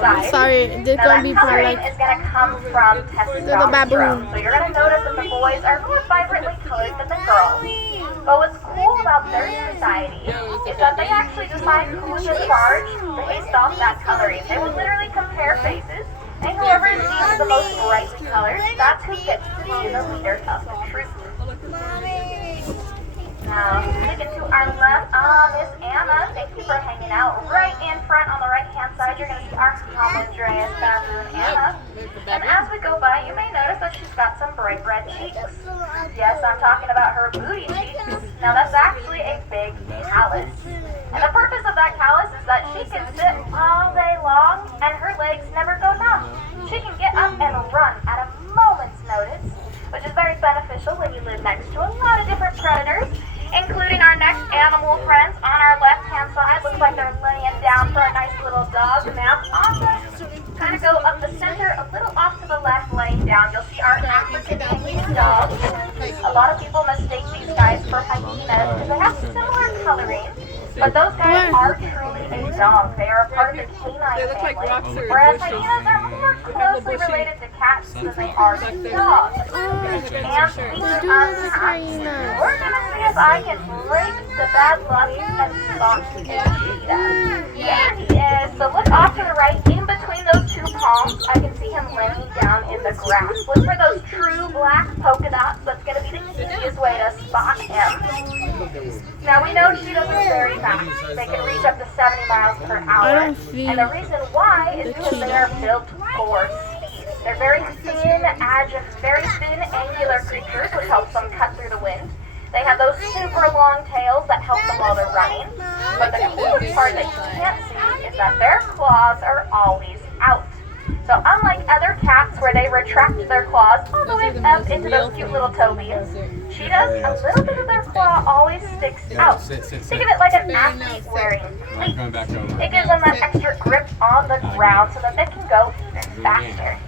side. Sorry, this Now gonna that be part coloring like is going to come from testosterone. baboon. So you're going to notice that the boys are more vibrantly colored than the girls. But what's cool about their society is that they actually decide who's in charge based off that coloring. They will literally compare faces, and whoever is deemed the most brightly colored, that's who gets to be the leader of the troop. Now, looking to our left, Miss Anna, thank you for hanging out. Right in front on the right-hand side, you're going to see our Andreas, baboon Anna. And as we go by, you may notice that she's got some bright red cheeks. Yes, I'm talking about her booty cheeks. Now, that's actually a big callus. And the purpose of that callus is that she can sit all day long, and her legs never go numb. She can get up and run at a moment's notice, which is very beneficial when you live next to a lot of different predators, including our next animal friends on our left-hand side. Looks like they're laying down for a nice little dog nap. Awesome. Kind of go up the center, a little off to the left, laying down. You'll see our African Indian dogs. A lot of people mistake these guys for hyenas because they have similar coloring, but those guys are truly a dog. They are a part of the canine family, whereas hyenas are more closely related to cats than they are to dogs. And speaking of cats, we're going to see if I can break the bad luck and stalk Cheetah. There he is. So look off to the right, in between those two palms, I can see him laying down in the grass. Look for those true black polka dots. That's going to be the easiest way to spot him. Now we know cheetahs are very fast. They can reach up to 70 miles per hour. And the reason why is because they are built for speed. They're very thin, agile, very thin, angular creatures, which helps them cut through the wind. They have those super long tails that help them while they're running. But the coolest part that you can't see is that their claws are always out. So unlike other cats where they retract their claws all the way up into those cute little toe beans, cheetahs, a little bit of their claw always sticks out. Think of it like an athlete wearing cleats. It gives them that extra grip on the ground so that they can go even faster.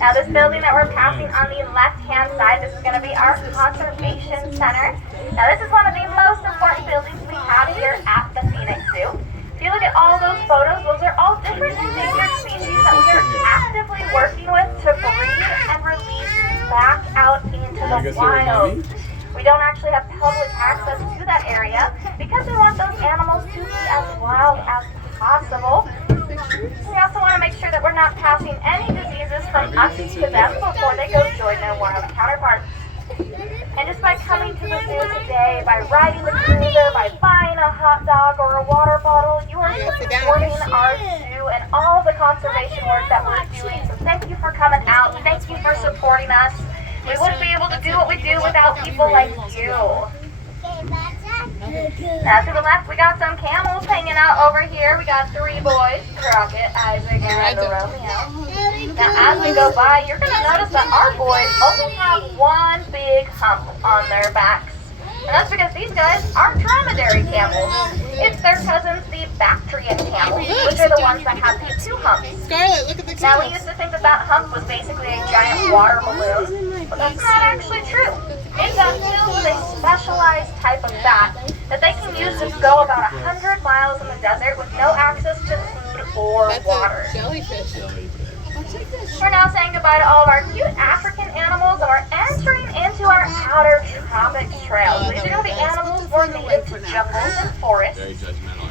Now this building that we're passing on the left-hand side, this is going to be our conservation center. Now this is one of the most important buildings we have here at the Phoenix Zoo. If you look at all those photos, those are all different endangered species that we are actively working with to breed and release back out into the wild. We don't actually have public access to that area because we want those animals to be as wild as possible. We also want to make sure that we're not passing any diseases from us to them before they go join their wild counterparts. And just by coming to the zoo today, by riding the cruiser, by buying a hot dog or a water bottle, you are supporting our zoo and all the conservation work that we're doing. So thank you for coming out. Thank you for supporting us. We wouldn't be able to do what we do without people like you. Now to the left, we got some camels hanging out over here. We got 3 boys, Crockett, Isaac, and Romeo. Now as we go by, you're going to notice that our boys only have one big hump on their backs. And that's because these guys are dromedary camels. It's their cousins, the Bactrian camels, which are the ones that have the 2 humps. Scarlett, look at the Now we used to think that that hump was basically a giant water balloon, but that's not actually true. It's filled with a specialized type of fat that they can use to go about 100 miles in the desert with no access to food or water. Jellyfish. We're now saying goodbye to all of our cute African animals, and we're entering into our outer tropics trails. These are going to be animals more native to jungles and forests.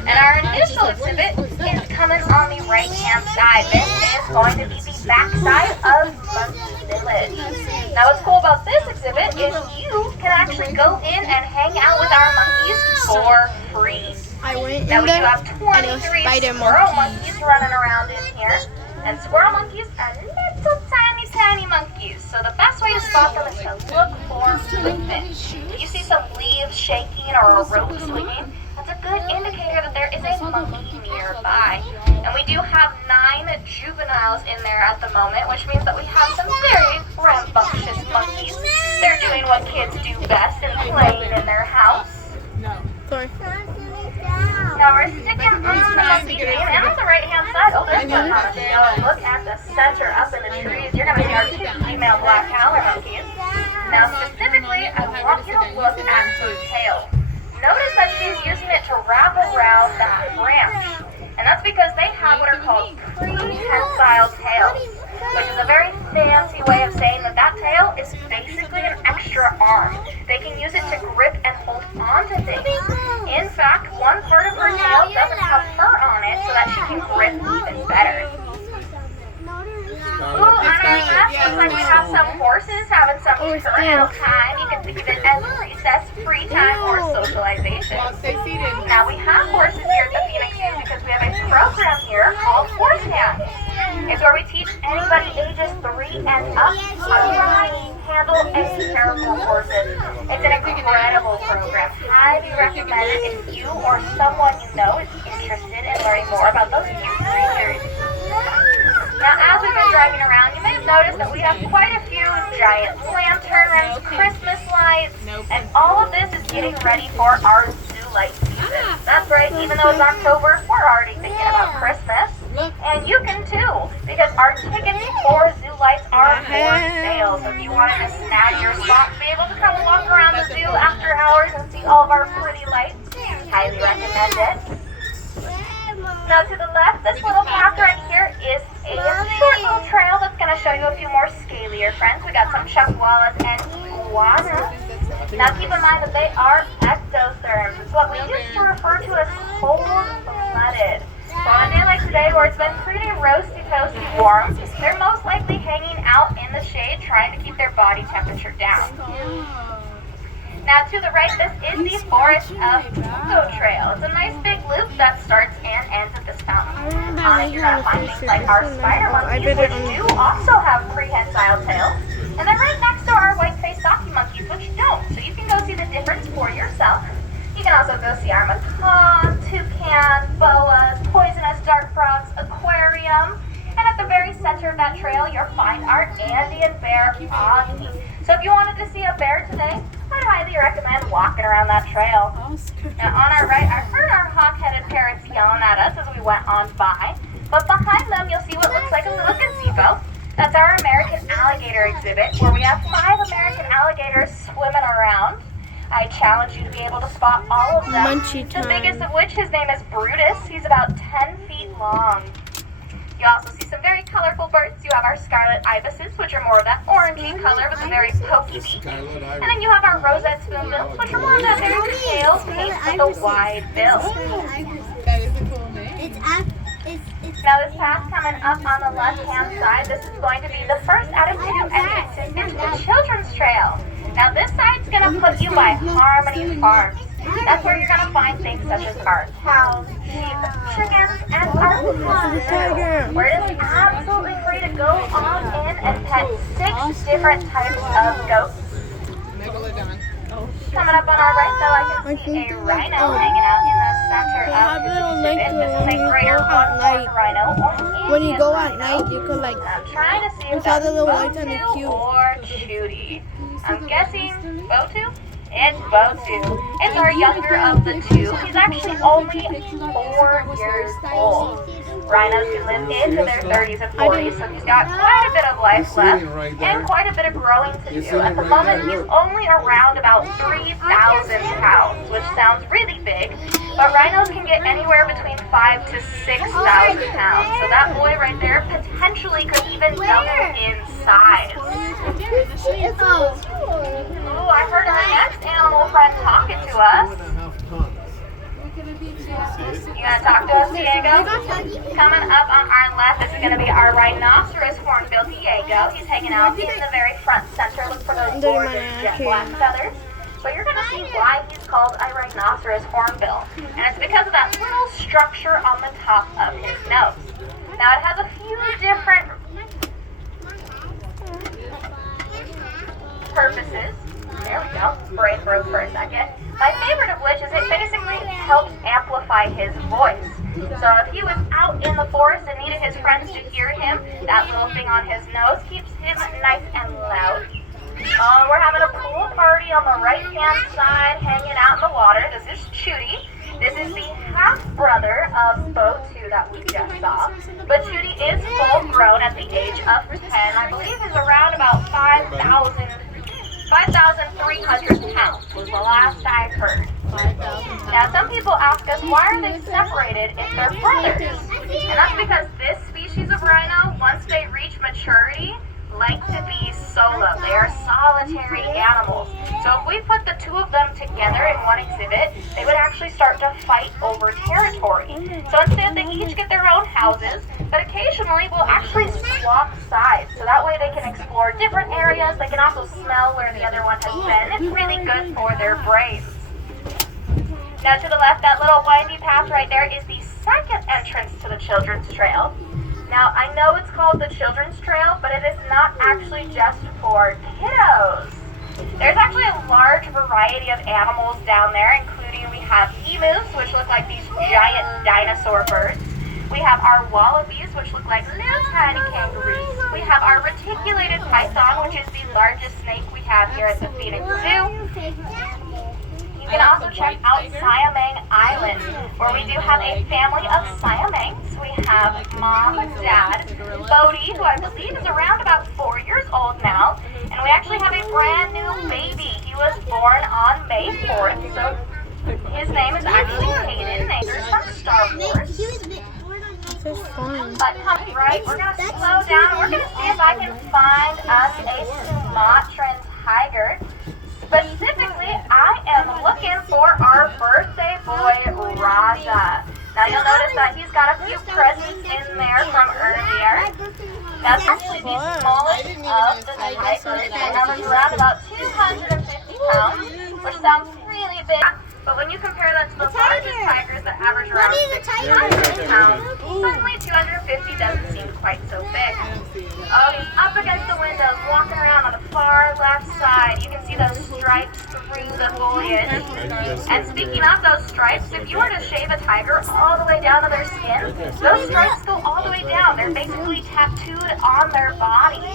And our initial exhibit is coming on the right-hand side. This is going to be the backside of Monkey Village. Now what's cool about this exhibit is you can actually go in and hang out with our monkeys for free. Now we do have 23 squirrel monkeys running around in here. And squirrel monkeys are little tiny monkeys. So the best way to spot them is to look for movement. If you see some leaves shaking or a rope swinging, that's a good indicator that there is a monkey nearby. And we do have 9 juveniles in there at the moment, which means that we have some very rambunctious monkeys. They're doing what kids do best and playing in their house. Sorry. Now we're sticking on the monkey team, and on the right-hand side, oh, there's one on the show. Look at the center up in the trees. You're going to see our 2 female black howler monkeys. Now specifically, I want you to look at her tail. Notice that she's using it to wrap around that branch. And that's because they have what are can grip even better. Ooh, on our left, looks like we have some horses having some turnout time. You can think of it as recess, free time, or socialization. Now we have horses here at the Phoenix Zoo because we have a program here called Horse Hands. It's where we teach anybody ages 3 and up how to ride, handle, and care for horses. It's an incredible program. Highly recommend it if you or someone you know is interested in learning more about those cute creatures. Now, as we've been driving around, you may have noticed that we have quite a few giant lanterns, Christmas lights, and all of this is getting ready for our zoo light season. That's right, even though it's October, we're already thinking about Christmas. And you can too, because our tickets for zoo lights are for sale. So if you wanted to snag your spot to be able to come walk around the zoo after hours and see all of our pretty lights, highly recommend it. Now to the left, this little path right here is a short little trail that's going to show you a few more scalier friends. We got some chuckwallas and iguanas. Now keep in mind that they are ectotherms. It's what we used to refer to as cold-blooded. So on a day like today where it's been pretty roasty toasty warm, they're most likely hanging out in the shade trying to keep their body temperature down. Now to the right, this is the Forest of Eco Trail. It's a nice big loop that starts and ends at this fountain. On it, you're going to find things like our spider monkeys, which do also have prehensile tails. And then right next to our white-faced socky monkeys, which don't. So you can go see the difference for yourself. You can also go see our macaw, toucan, boas, poisonous dart frogs, aquarium. And at the very center of that trail, you'll find our Andean bear, Augie. So if you wanted to see a bear today, I'd highly recommend walking around that trail. Now on our right, I heard our hawk-headed parrots yelling at us as we went on by. But behind them, you'll see what looks like a little gazebo. That's our American alligator exhibit, where we have 5 American alligators swimming around. I challenge you to be able to spot all of them. The biggest of which, his name is Brutus. He's about 10 feet long. You also see some very colorful birds. You have our scarlet ibises, which are more of that orangey color with a very pokey beak. And then you have our roseate spoonbills, which are more of that very pale pink with a wide bill. That is a cool name. Now this path coming up on the left-hand side, this is going to be the first out of 2 entrances into the Children's Trail. Now this side's going to put you by Harmony Farms. That's where you're going to find things such as our cows, sheep, chickens, and our pigs. Where it is absolutely free to go on in and pet 6 different types of goats. Megalodon. Coming up on our right, though, I can see a rhino hanging out in the center of this exhibit. This is a greater one-horned rhino, or when you Indian go at rhino. night, you could like I'm trying to see if It's all that's the little lights on the Botu cube. or Chuty. I'm guessing Botu? It's Botu. It's our younger of the 2. He's actually only 4 years old. Rhinos can live into their 30s and 40s, so he's got quite a bit of life left and quite a bit of growing to do. At the moment, he's only around about 3,000 pounds, which sounds really big, but rhinos can get anywhere between 5,000 to 6,000 pounds. So that boy right there potentially could even double in size. Ooh, I heard our next animal friend talking to us. You gonna talk to us, Diego? Coming up on our left, this is gonna be our rhinoceros hornbill, Diego. He's hanging out in the very front center. Look for those gorgeous jet black feathers. But you're gonna see why he's called a rhinoceros hornbill. And it's because of that little structure on the top of his nose. Now it has a few different purposes. There we go. Brain broke for a second. My favorite of which is it basically helps amplify his voice. So if he was out in the forest and needed his friends to hear him, that little thing on his nose keeps him nice and loud. We're having a pool party on the right-hand side, hanging out in the water. This is Chuty. This is the half-brother of Botu that we just saw. But Chuty is full-grown at the age of 10. I believe he's around about 5,300 pounds was the last I heard. Now, some people ask us, why are they separated if they're brothers? And that's because this species of rhino, once they reach maturity, like to be solo. They are solitary animals. So if we put the 2 of them together in one exhibit, they would actually start to fight over territory. So instead, they each get their own houses, but occasionally will actually swap sides, so that way they can explore different areas. They can also smell where the other one has been. It's really good for their brains. Now to the left, that little windy path right there is the second entrance to the Children's Trail. Now I know it's called the Children's Trail, but it is not actually just for kiddos. There's actually a large variety of animals down there, including we have emus, which look like these giant dinosaur birds. We have our wallabies, which look like little tiny kangaroos. We have our reticulated python, which is the largest snake we have here at the Phoenix Zoo. You can also check out Siamang Island, where we do have a family of Siamangs. We have mom and dad, Bodhi, who I believe is around about 4 years old now, and we actually have a brand new baby. He was born on May 4th, so his name is actually Hayden. They're from Star Wars. This is fun. But come right, we're going to slow down, and we're going to see if I can find us a Sumatran tiger. Specifically, I am looking for our birthday boy, Raja. Now you'll notice that he's got a few presents in there from earlier. That's actually the smallest of the tigers. It numbers around about 250 pounds, which sounds really big. But when you compare that to the largest tigers that average around 600 pounds, suddenly 250 doesn't seem quite so big. Oh, he's up against the windows, walking around on the far left side. You can see those stripes through the foliage. And speaking of those stripes, if you were to shave a tiger all the way down to their skin, those stripes go all the way down. They're basically tattooed on their body.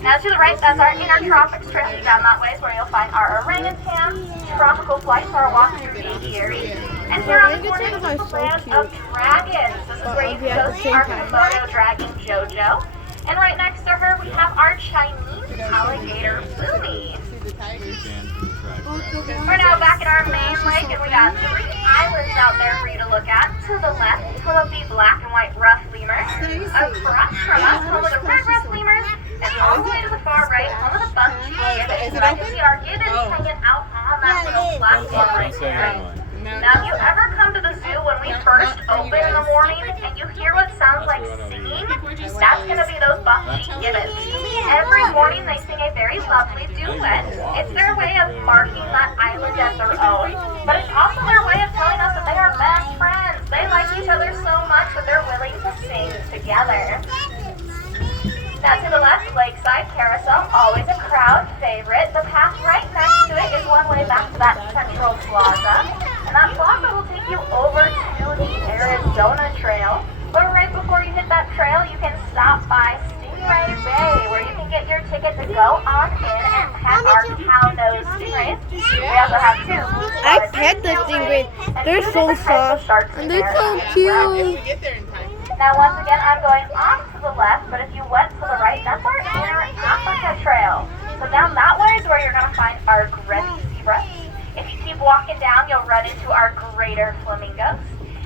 Now to the right, that's our inner tropics trail down that way, is where you'll find our orangutan, tropical flights, our walk through aviary. And here on the corner is the land of dragons. This is where you can go see our Komodo dragon Jojo. And right next to her, we have our Chinese alligator Lumi. We're now back at our main lake, and we got 3 islands out there for you to look at. To the left, home of the black and white rough lemurs. Across from us, home of the red rough lemurs. And all the way to the far right, home of the buck-cheeked gibbons. And I can see our gibbons hanging out on that little platform right there. Now, if you ever come to the zoo when we first open in the morning and you hear what sounds like singing, that's going to be those buck-cheeked gibbons. Every morning they sing a very lovely duet. It's their way of marking that island as their own, but it's also their way of telling us that they are best friends. They like each other so much that they're willing to sing together. Now to the left, Lakeside Carousel, always a crowd favorite. The path right next to it is one way back to that central plaza. And that plaza will take you over to the Arizona Trail. But right before you hit that trail, you can stop by Stingray Bay, where you can get your ticket to go on in and pet our cow-nosed stingrays. We also have 2. I pet the stingrays. They're so soft. And they're so cute. Now once again, I'm going off to the left, but if you went to the right, that's our Inner Africa Trail. So down that way is where you're going to find our Grevy's zebras. If you keep walking down, you'll run into our greater flamingos.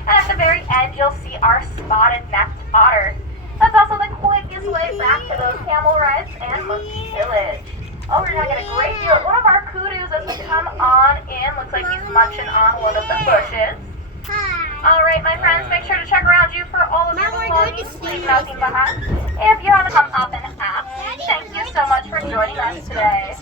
And at the very end, you'll see our spotted-necked otter. That's also the quickest way back to those camel rides and Monkey Village. Oh, we're going to get a great view of one of our kudus as we come on in. Looks like he's munching on one of the bushes. Alright, my friends, make sure to check around you for all of your belongings. Leave nothing behind. If you haven't come up and asked, thank you so much for joining us today.